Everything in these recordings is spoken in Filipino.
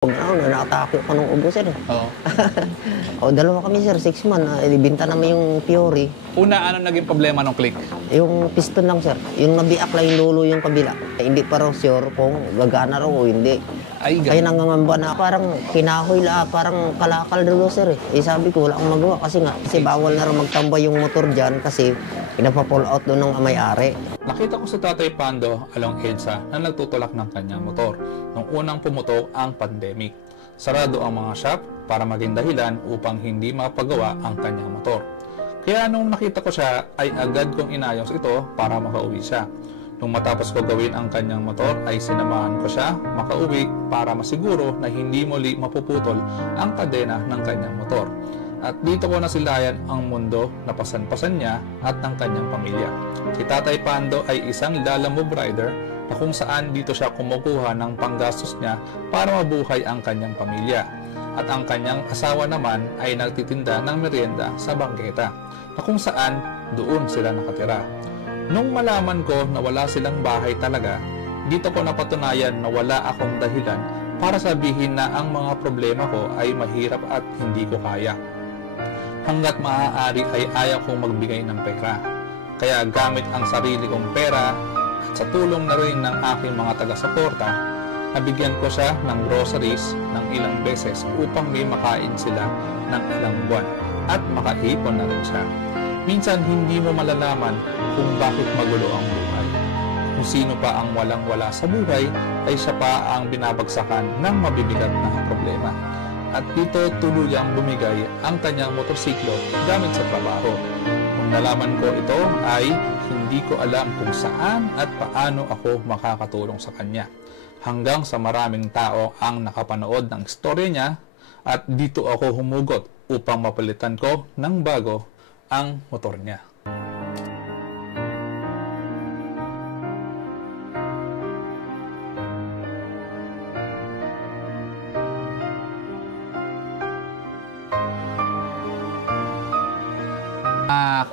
Nakatake ko nung ubo, sir. Oo. O, dalawa kami, sir, 6 months. Ibinta naman yung Fiori. Una, ano naging problema ng click? Yung piston lang, sir. Yung nabiak lang yung dulo yung kabila. Hindi pa raw sure kung gagana raw o hindi. Ay, Kaya nangangamba na parang kinahoy la, parang kalakal dulo, sir. Sabi ko, wala akong magawa kasi bawal na raw magtambay yung motor dyan kasi pinapa-pull out doon ng may-ari. Nakita ko si Tatay Pando along EDSA na nagtutulak ng kanyang motor nung unang pumutok ang pandemic. Sarado ang mga shop para maging dahilan upang hindi mapagawa ang kanyang motor. Kaya nung nakita ko siya ay agad kong inayos ito para makauwi siya. Nung matapos ko gawin ang kanyang motor ay sinamahan ko siya makauwi para masiguro na hindi muli mapuputol ang kadena ng kanyang motor. At dito ko nasilayan ang mundo na pasan-pasan niya at ng kanyang pamilya. Si Tatay Pando ay isang lalamove rider na kung saan dito siya kumukuha ng panggastos niya para mabuhay ang kanyang pamilya. At ang kanyang asawa naman ay nagtitinda ng merienda sa bangketa na kung saan doon sila nakatira. Nung malaman ko na wala silang bahay talaga, dito ko napatunayan na wala akong dahilan para sabihin na ang mga problema ko ay mahirap at hindi ko kaya. Hanggat maaari ay ayaw kong magbigay ng pera. Kaya gamit ang sarili kong pera at sa tulong na rin ng aking mga taga-suporta, nabigyan ko siya ng groceries ng ilang beses upang may makain sila ng ilang buwan at makaipon na rin siya. Minsan hindi mo malalaman kung bakit magulo ang buhay. Kung sino pa ang walang-wala sa buhay ay siya pa ang binabagsakan ng mabibigat na problema. At dito tuluyang bumigay ang kanyang motorsiklo gamit sa trabaho. Nung nalaman ko ito ay hindi ko alam kung saan at paano ako makakatulong sa kanya. Hanggang sa maraming tao ang nakapanood ng istorya niya at dito ako humugot upang mapalitan ko ng bago ang motor niya.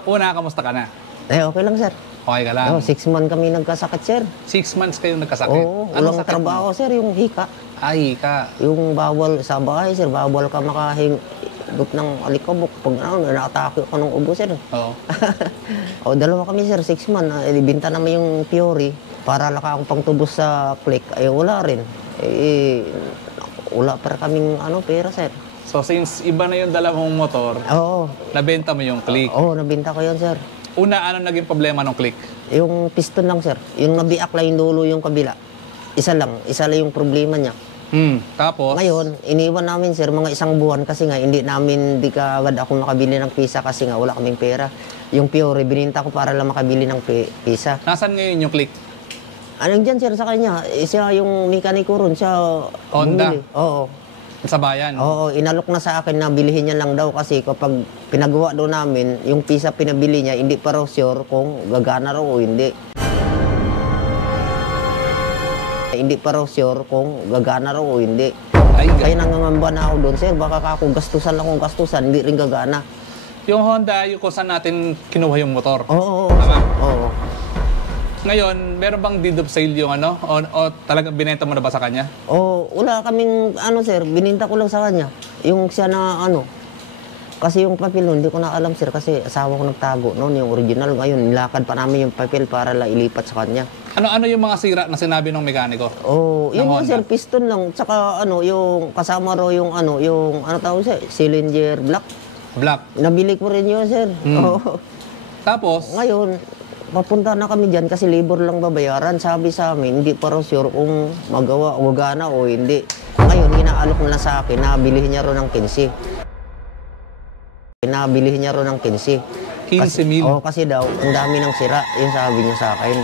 Una, kamusta ka na? Okay lang, sir. Okay ka lang? 6 months kami nagkasakit, sir. 6 months kayo nagkasakit? Oo, Anong walang sakit trabaho, mo? sir, yung hika. Ay, hika. Yung bawal sa bahay, sir, bawal ka makahingot ng alikabok. Pag nakatake ko nung ubo, sir. Oo. O, dalawa kami, sir, 6 months. Ibinta naman yung Fiori para laka akong pangtubos sa click. Ay, wala rin. Wala para kaming pera, sir. So, since iba na yung dalawang motor, Oo. nabenta mo yung click. Oo, nabinta ko yun, sir. Una, ano naging problema ng click? Yung piston lang, sir. Yung nabiak lang yung dulo yung kabila. Isa lang yung problema niya. Tapos? Ngayon, iniwan namin, sir, mga 1 buwan kasi nga hindi ka agad ako makabili ng pisa kasi nga wala kaming pera. Yung Fiori, bininta ko para lang makabili ng pisa. Nasaan ngayon yung click? Anong dyan, sir, sa kanya? Siya yung mekaniko ron, siya Honda? bumili. Oo. Sa bayan? Oo, inalok na sa akin na bilihin niya lang daw kasi kapag pinagawa daw namin, yung pisa pinabili niya, hindi pa raw sure kung gagana raw o hindi. Hindi pa raw sure kung gagana raw o hindi. Ay, Kaya nangangamba na ako doon, sir, baka ako gastusan lang kung gastusan, hindi rin gagana. yung Honda, yung kung saan natin kinuha yung motor? Oo, Tama? oo. Ngayon, meron bang deed of sale yung o talagang binenta mo na ba sa kanya? Wala kaming, sir, bininta ko lang sa kanya. Yung siya na, kasi yung papel nun, hindi ko na alam, sir, kasi asawa ko nagtago noon, yung original. Ngayon, nilakad pa namin yung papel para ilipat sa kanya. Ano yung mga sira na sinabi ng mekaniko? Yun Ng yung, sir, Honda? piston lang. Tsaka, yung kasama raw yung, tawag siya, cylinder black. Black. Nabili ko rin yun, sir. Oo. Tapos? Ngayon, papunta na kami dyan kasi labor lang babayaran. Sabi sa amin, hindi pa raw sure kung magawa o gagana o hindi. Ngayon, inaalok na sa akin na bilihin niya ron ng 15. Nabilihin niya ron ng 15. 15 mil? Kasi daw, ang dami ng sira. Yung sabi niya sa akin.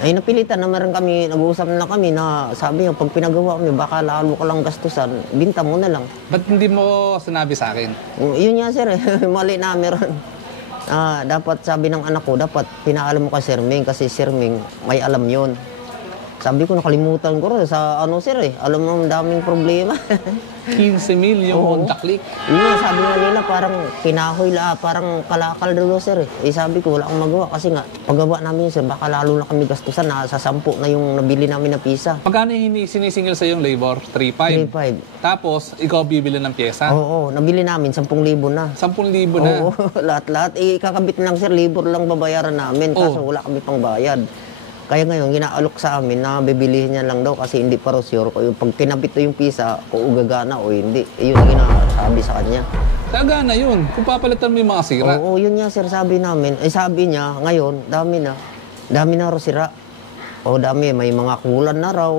Ay, napilitan na meron kami, nag-uusap na kami na sabi niya, pag pinagawa kami, baka lalo ko lang gastusan, binta mo na lang. Ba't hindi mo sinabi sa akin? Yun nga, sir, mali na meron. Dapat sabi ng anak ko, dapat pinaalam mo kay Sir Ming kasi Sir Ming may alam yun. Sabi ko, nakalimutan ko rin sa ano sir eh. Alam mo, ang daming problema. 15,000 yung Oo. Honda Click. Yun nga, sabi nga nila, parang kinahoy parang kalakal dulo sir eh. Eh sabi ko, wala akong magawa kasi nga, paggawa namin yun sir, baka lalo na kami gastusan, nasa 10 na yung nabili namin na pisa. Magkano yung sinisingil sa yung labor? 3,500. 3,500. Tapos, ikaw bibili ng pyesa? Oo, nabili namin, 10,000 na. 10,000 na. Oo, lahat-lahat. Eh, kakabit lang sir, libur lang babayaran namin, kaso wala kami pang bayad. Kaya ngayon, ginaalok sa amin na bibilihin niya lang daw kasi hindi pa raw sure kung pag kinabit to yung pisa, kung gagana o hindi. Yun ang ginasabi sa kanya. Gagana yun. Kung papalitan mo yung mga sira. Oo, yun nga sir, sabi namin. Eh sabi niya, ngayon, dami na raw sira. O dami, may mga kulan na raw.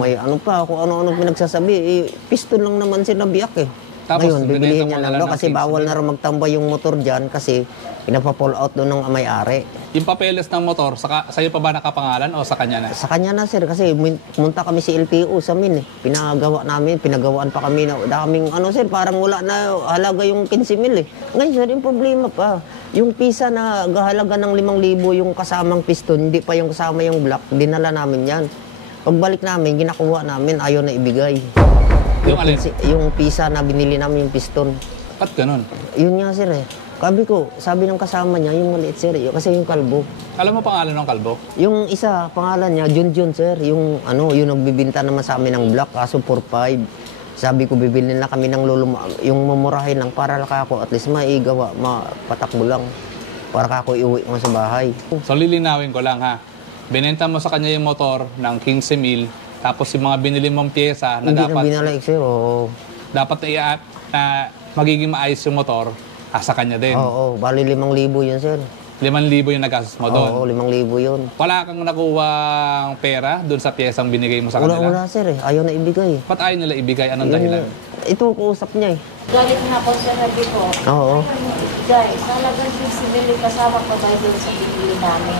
May ano pa, kung ano-ano pinagsasabi. Eh, piston lang naman sinabiyak eh. Tapos, Ngayon, bibilihin binenta mo niya na lang lang daw ng kasi bawal na raw magtambay yung motor dyan kasi pinapa-pull out doon ng may-ari. Yung papeles ng motor, sa'yo pa ba nakapangalan o sa kanya na? Sa kanya na sir kasi pumunta kami si LTO sa amin eh. Pinagawaan pa kami na daming ano sir, parang wala na halaga yung 15,000 eh. Ngayon sir, yung problema pa, yung pisa na gahalaga ng 5,000 yung kasamang piston, hindi pa yung kasama yung block, dinala namin yan. Pagbalik namin, ginakuha namin, ayaw na ibigay. Yung alin? Yung pisa na binili namin yung piston. Ba't ganun? Yun nga sir eh. Sabi ng kasama niya, yung maliit sir, kasi yung kalbo. Alam mo pangalan ng kalbo? Yung isa, pangalan niya, Junjun sir. Yung nagbibinta naman sa amin ng block, kaso 4,500. Sabi ko, bibili na kami ng yung mamurahin lang para ako at least maigawa, mapatakbo lang. Para ako iuwi mo sa bahay. So lilinawin ko lang ha. Binenta mo sa kanya yung motor ng 15,000, tapos yung mga binili mong pyesa na Hindi dapat na binalik sir, oo. dapat na magiging maayos yung motor, sa kanya din. Oo, bali 5,000 yun sir. 5,000 yung nagastos mo doon. Oo, 5,000 yun. Wala kang nakuhang pera doon sa pyesang binigay mo sa kanila? Wala sir eh, ayaw na ibigay. Ba't ayaw nila ibigay? Anong dahilan? Ito, kuusap niya eh. Galit na ako sa sabi ko. Oo. Guys, talagang sisibili kasama pa ba doon sa bibili namin?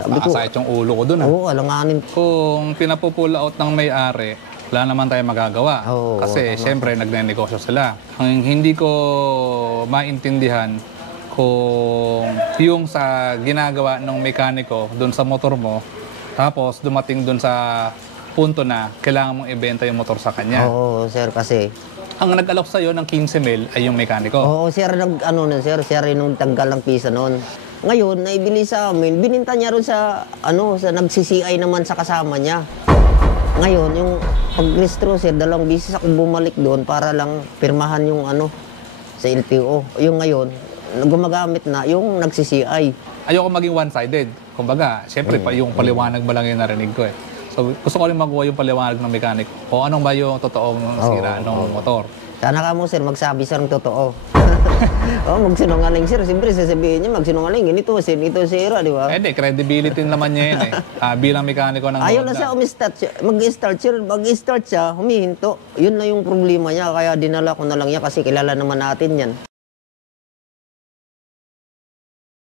Sabi ko, Makasakit yung ulo ko doon. oo, alanganin. Kung pinapupull out ng may-ari, wala naman tayo magagawa. Oo, Kasi syempre nagnenegosyo sila. Ang hindi ko maintindihan kung yung sa ginagawa ng mekaniko doon sa motor mo, tapos dumating doon sa punto na kailangan mong ibenta yung motor sa kanya. Oo, sir, kasi. Ang nag-alok sa'yo ng 15,000 ay yung mekaniko. Oo, sir, siya rin nung tanggal ng pisa noon. Ngayon, naibili sa amin, bininta niya rin sa nag-CCI naman sa kasama niya. Ngayon, yung pag-restro, sir, 2 beses ako bumalik doon para lang pirmahan yung sa LTO. Yung ngayon, gumagamit na yung nag-CCI. Ayoko maging one-sided. Kumbaga, syempre, yung paliwanag mo lang yung narinig ko eh. So, gusto ko rin makuha yung paliwanag ng mekaniko. O anong ba yung totoong sira ng motor. Sana ka mo, sir, magsabi sir ng totoo. Magsinungaling, sir. Siyempre, sasabihin niya, magsinungaling. Ganito, sira, di ba? Hindi, credibility naman niya yun eh. Bilang mekaniko ng Ayaw na Honda. siya mag-start siya, humihinto. Yun na yung problema niya, kaya dinala ko na lang niya kasi kilala naman natin yan.